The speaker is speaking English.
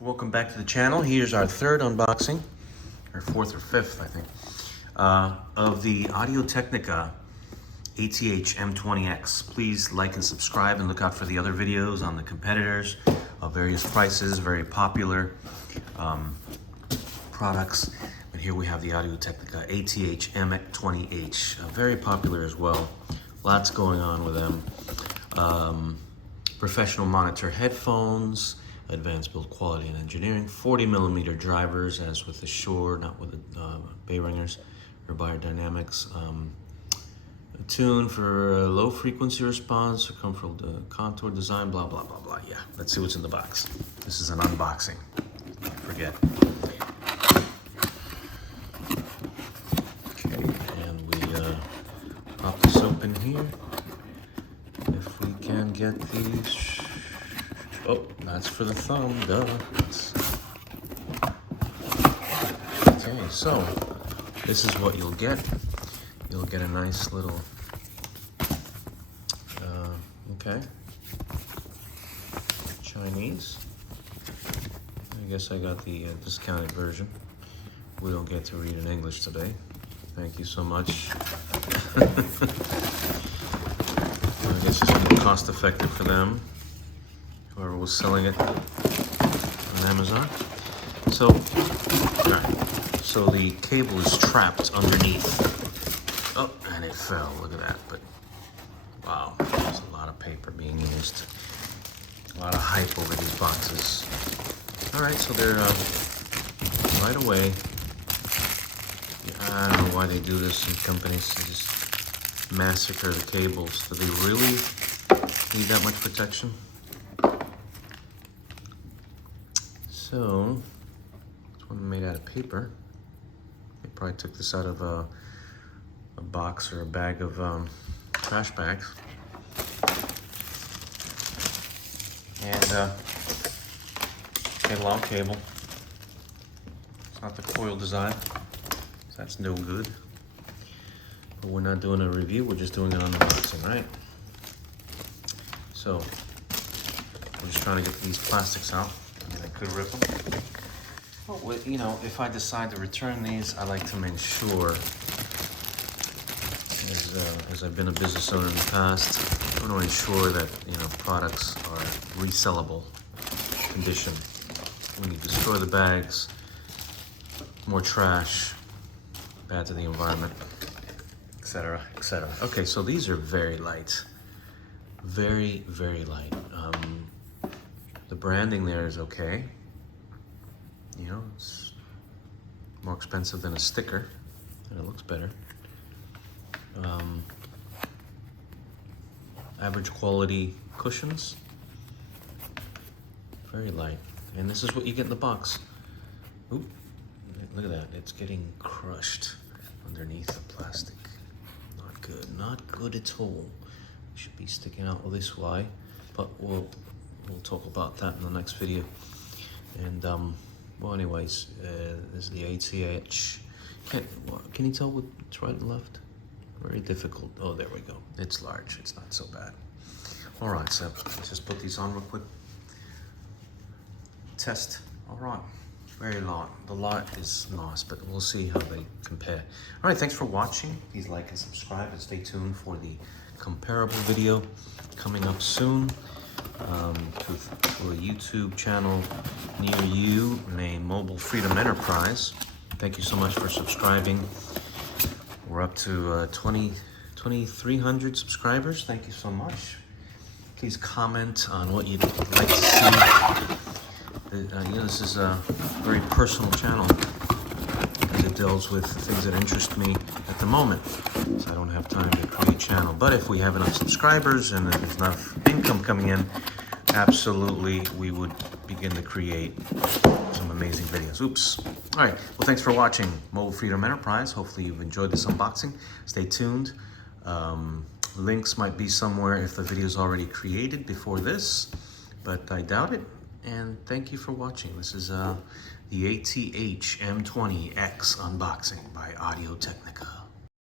Welcome back to the channel. Here's our third unboxing, or fourth or fifth, I think, of the Technica ATM-M20X. Please like and subscribe and look out for the other videos on the competitors of various prices, very popular products. But here we have the Technica ATM-M20H, very popular as well. Lots going on with them. Professional monitor headphones, advanced build quality and engineering, 40mm drivers, as with the Shure, not with the Behringers or Biodynamics. A tune for low frequency response, a comfortable contour design, blah, blah, blah, blah. Yeah, let's see what's in the box. This is an unboxing. Forget. Okay, and we pop this open here. If we can get these. Oh, that's for the thumb, duh. Okay, so this is what you'll get. You'll get a nice little, okay, Chinese. I guess I got the discounted version. We don't get to read in English today. Thank you so much. I guess it's more cost effective for them. Whoever was selling it on Amazon. So, all right. So the cable is trapped underneath. Oh, and it fell. Look at that. But wow, there's a lot of paper being used. A lot of hype over these boxes. All right, so they're right away. I don't know why they do this in companies to just massacre the cables. Do they really need that much protection? So, this one made out of paper. They probably took this out of a box or a bag of trash bags. And a long cable. It's not the coil design, so that's no good. But we're not doing a review, we're just doing an unboxing, right? So, we're just trying to get these plastics out. I could rip them. Well, you know, if I decide to return these, I like to make sure, as I've been a business owner in the past, I want to ensure that, you know, products are resellable condition. When you destroy the bags, more trash, bad to the environment, etc., etc. Okay, so these are very light. Very, very light. The branding there is okay. You know, it's more expensive than a sticker, and it looks better. Average quality cushions. Very light. And this is what you get in the box. Oop, look at that. It's getting crushed underneath the plastic. Not good. Not good at all. It should be sticking out this way, but we'll talk about that in the next video. And well, anyways, this is the ATH. Can you tell what's right and left? Very difficult. Oh, there we go. It's large. It's not so bad. All right, so let's just put these on real quick. Test. All right. Very long. The lot is nice, but we'll see how they compare. All right, thanks for watching. Please like and subscribe, and stay tuned for the comparable video coming up soon. To a YouTube channel near you named Mobile Freedom Enterprise. Thank you so much for subscribing. We're up to 2,300 subscribers. Thank you so much. Please comment on what you'd like to see. You know, this is a very personal channel because it deals with things that interest me at the moment. So I don't have time to create a channel. But if we have enough subscribers and there's enough income coming in, absolutely, we would begin to create some amazing videos. Oops. All right. Well, thanks for watching Mobile Freedom Enterprise. Hopefully you've enjoyed this unboxing. Stay tuned. Links might be somewhere if the video is already created before this, but I doubt it. And thank you for watching. This is the ATH-M20X unboxing by Technica.